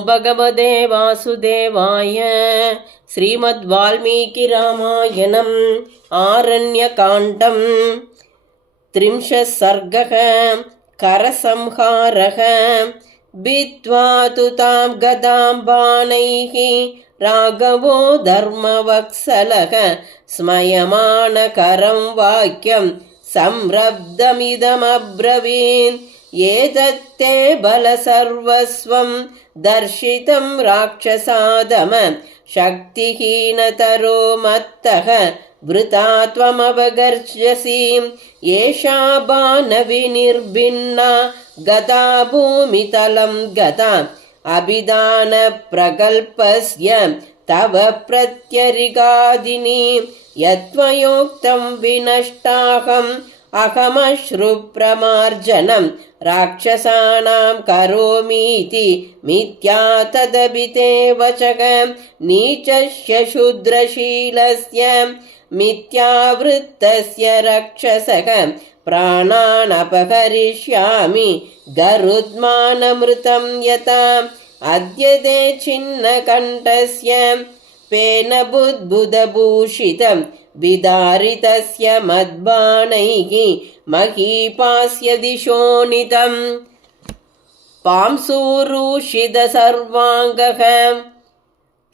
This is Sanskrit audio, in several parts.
भगवते वासुदेवाय। श्रीमद्वाल्मीकिरामायणम् आरण्यकाण्डम् 30 सर्गः। करसंहारः। भित्त्वा तु तां गदां बाणैः राघवो धर्मवत्सलः स्मयमानकरं वाक्यं संरब्धमिदमब्रवीन्। एतत्ते बलसर्वस्वं दर्शितं राक्षसादम शक्तिहीनतरो मत्तः वृथा त्वमवगर्जसि। एषा बाणविनिर्भिन्ना गता भूमितलं गता अभिधानप्रकल्पस्य तव प्रत्यरिगादिनी। यत्त्वयोक्तं विनष्टाहम् अहमश्रुप्रमार्जनं राक्षसानां करोमीति मिथ्या तदभिते वचः। नीचस्य शूद्रशीलस्य मिथ्यावृत्तस्य रक्षसः प्राणान् अपहरिष्यामि गरुत्मानमृतं यथा। अद्य ते छिन्नकण्ठस्य पेन बुद्बुदभूषितं विदारितस्य मद्बाणैः महीपास्य दिशोनितम्। पांसूरुषितसर्वाङ्गः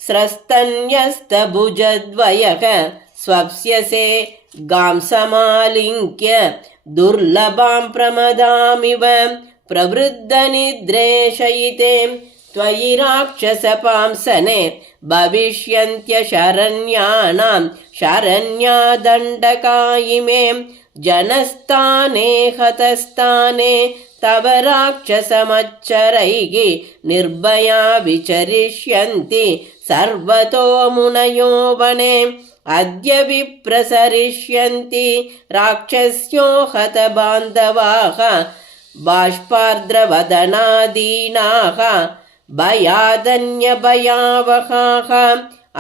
स्रस्तन्यस्तभुजद्वयः स्वप्स्यसे गां समालिङ्क्य दुर्लभां प्रमदामिव प्रवृद्धनिद्रेशयिते। त्वयि राक्षसपांसने भविष्यन्त्यशरण्यानां शरण्या दण्डकायिमे। जनस्थाने हतस्थाने तव राक्षसमच्चरैः निर्भया विचरिष्यन्ति सर्वतो मुनयो वने। अद्य विप्रसरिष्यन्ति राक्षस्यो हतबान्धवाः बाष्पार्द्रवदनादीनाः भयादन्यभयावहाः।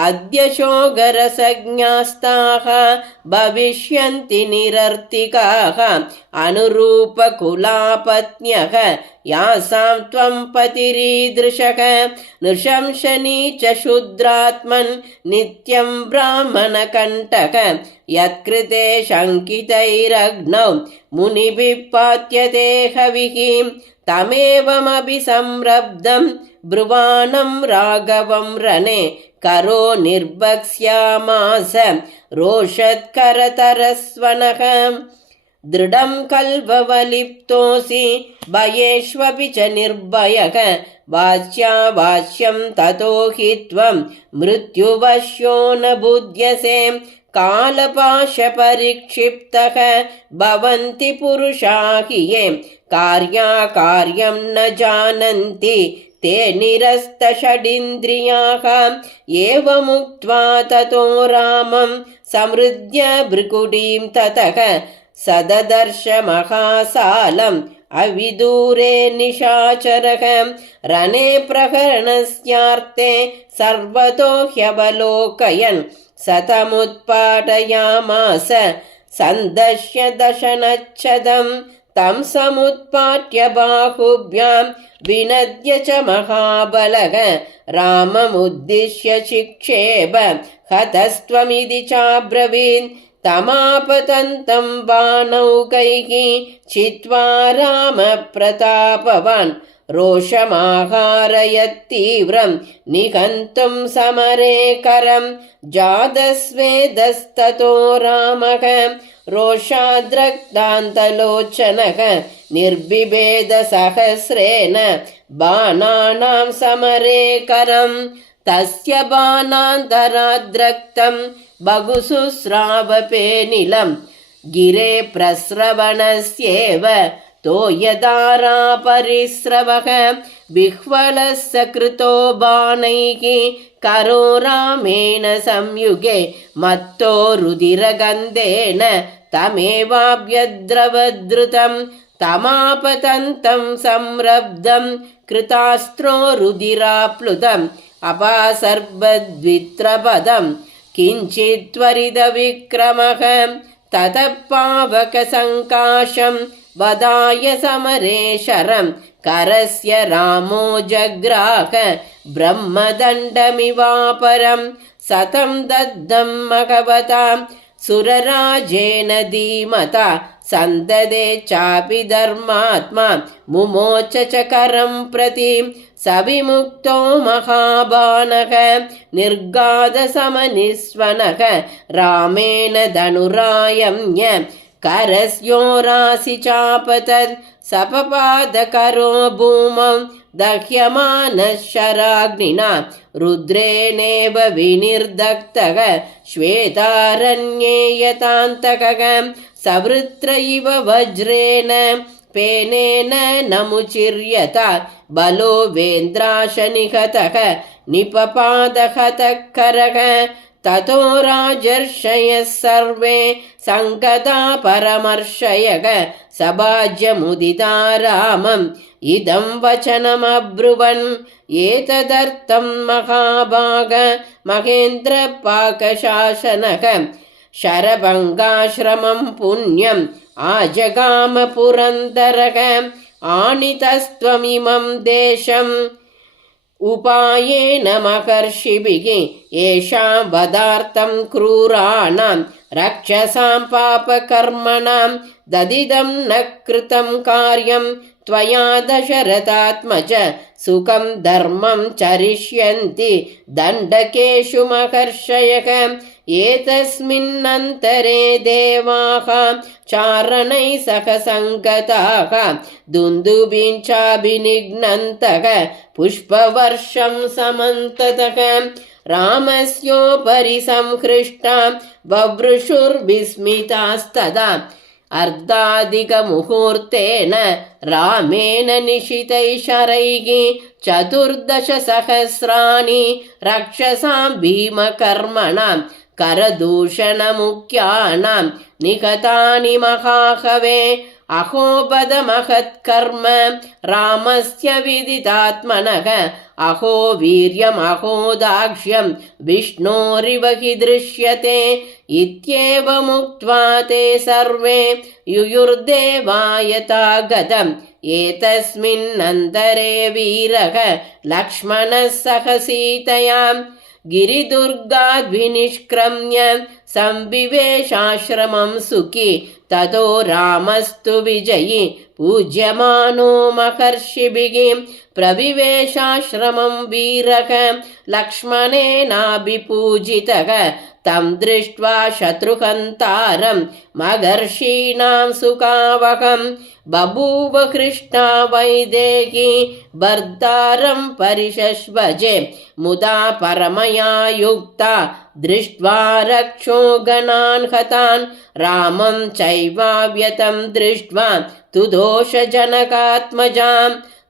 अद्य शोकरसज्ञास्ताः भविष्यन्ति निरर्तिकाः अनुरूपकुलापत्न्यः यासां त्वं पतिरीदृशः। नृशंसनी च शूद्रात्मन् नित्यं ब्राह्मणकण्टक यत्कृते शङ्कितैरग्नौ मुनिभिः पात्यते हविः। तमेवमभिसंरब्धं ब्रुवाणं राघवं रणे करो निर्भक्ष्यामास रोषत्करतरस्वनः। दृढं कल्पवलिप्तोऽसि भयेष्वपि च निर्भयः वाच्यावाच्यं ततो हि त्वं मृत्युवश्यो न बुध्यसे। कालपाशपरिक्षिप्तः भवन्ति पुरुषा हि ये कार्याकार्यं न जानन्ति ते निरस्तषडिन्द्रियाः। एवमुक्त्वा ततो रामं समृद्ध्य भृकुटीं ततः सददर्श महासालम् अविदूरे निशाचरः। रणे प्रहरणस्यार्थे सर्वतो ह्यवलोकयन् सतमुत्पाटयामास सन्दश्य दशनच्छदम्। तं समुत्पाट्य बाहुभ्यां विनद्य च महाबलः राममुद्दिश्य चिक्षेप हतस्त्वमिति चाब्रवीन्। तमापतन्तं बाणौकैः छित्त्वा रामप्रतापवान् रोषमाहारयत्तीव्रं निहन्तुं समरे करं। जातस्वेदस्ततो रामः रोषाद्रक्तान्तलोचनः निर्बिभेदसहस्रेण बाणानां समरे करम्। तस्य बाणान्तराद्रक्तं बहुशुस्रावपेनिलं गिरे प्रस्रवणस्येव तोयधारापरिस्रवः। विह्वलः सकृतो बाणैः करो रामेण संयुगे मत्तो रुधिरगन्धेन तमेवाभ्यद्रवद्रुतं। तमापतन्तं संरब्धं कृतास्त्रो रुधिराप्लुतम् अपासर्बद्वित्रपदं किञ्चित् त्वरितविक्रमः। ततः पावकसङ्काशं वदाय समरे शरं करस्य रामो जग्राह ब्रह्मदण्डमिवापरं सतं दग्धं भगवता सुरराजेन धीमता सन्ददे चापि धर्मात्मा मुमोच च करं प्रति सविमुक्तो महाबाणः निर्गादसमनिस्वनः रामेण धनुरायम्य करस्योरासि चापतत् सपपादकरो भूमौ दह्यमानः शराग्निना रुद्रेणेव विनिर्दग्धः श्वेतारण्ये यतान्तकः सवृत्र इव वज्रेण पेनेन नमुचिर्यत बलो वेन्द्राशनिहतः निपपादहतः करः ततो राजर्षयः सर्वे सङ्गता परमर्षयः सभाज्यमुदिता रामम् इदं वचनमब्रुवन् एतदर्थं महाभाग महेन्द्रपाकशासनः शरभङ्गाश्रमं पुण्यम् आजगाम पुरन्दरः आनीतस्त्वमिमं देशम् उपायेन महर्षिभिः येषां वधार्थं क्रूराणां रक्षसां पापकर्मणां ददिदं न कृतं कार्यं त्वया दशरथात्मज सुखं धर्मं चरिष्यन्ति दण्डकेषु महर्षयः एतस्मिन्नन्तरे देवाः चारणैः सह सङ्गताः दुन्दुभिञ्चाभिनिघ्नन्तः पुष्पवर्षं समन्ततः रामस्योपरि संहृष्टा बभ्रुषुर्विस्मितास्तदा अर्धाधिकमुहूर्तेन रामेण निशितैः शरैः 14 सहस्राणि रक्षसां भीमकर्मणां करदूषणमुख्यानां निहतानि महाहवे अहोबद महत्कर्म रामस्य विदितात्मनः अहो वीर्यमहो दाक्ष्यं विष्णोरिव हि दृश्यते इत्येवमुक्त्वा ते सर्वे युयुर्देवायता गतम् एतस्मिन्नन्तरे वीरः लक्ष्मणः सह सीतया गिरिदुर्गाद्विनिष्क्रम्य संविवेशाश्रमं सुखी ततो रामस्तु विजयी पूज्यमानो महर्षिभिः प्रविवेशाश्रमं वीरः लक्ष्मणेनाभिपूजितः तं दृष्ट्वा शत्रुहन्तारं महर्षीणां सुखावहं बभूव हृष्टा वैदेही भर्तारं परिशश्वजे मुदा परमया युक्ता दृष्ट्वा रक्षो गणान् हतान् रामं चैवाव्यतं दृष्ट्वा तुदोषजनकात्मजां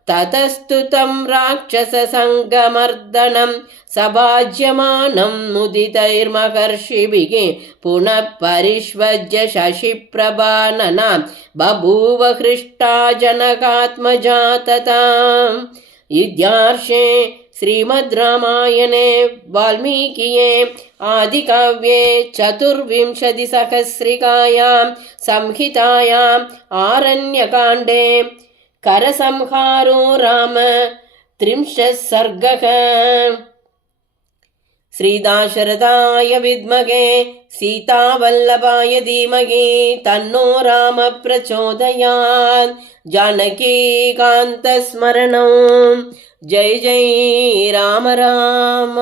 ततस्तु तं राक्षससङ्गमर्दनं सभाज्यमानं मुदितैर्महर्षिभिः पुनः परिष्वज्य शशिप्रभानना बभूव हृष्टा जनकात्मजा तथा। इत्यार्षे श्रीमद् रामायणे वाल्मीकिये आदिकाव्ये 24 संहितायाम् आरण्यकाण्डे करसंहारो राम 30 सर्गः। श्रीदाशरथाय विद्महे सीतावल्लभाय धीमहि तन्नो राम प्रचोदयात्। जानकीकान्तस्मरणं जय जय राम राम।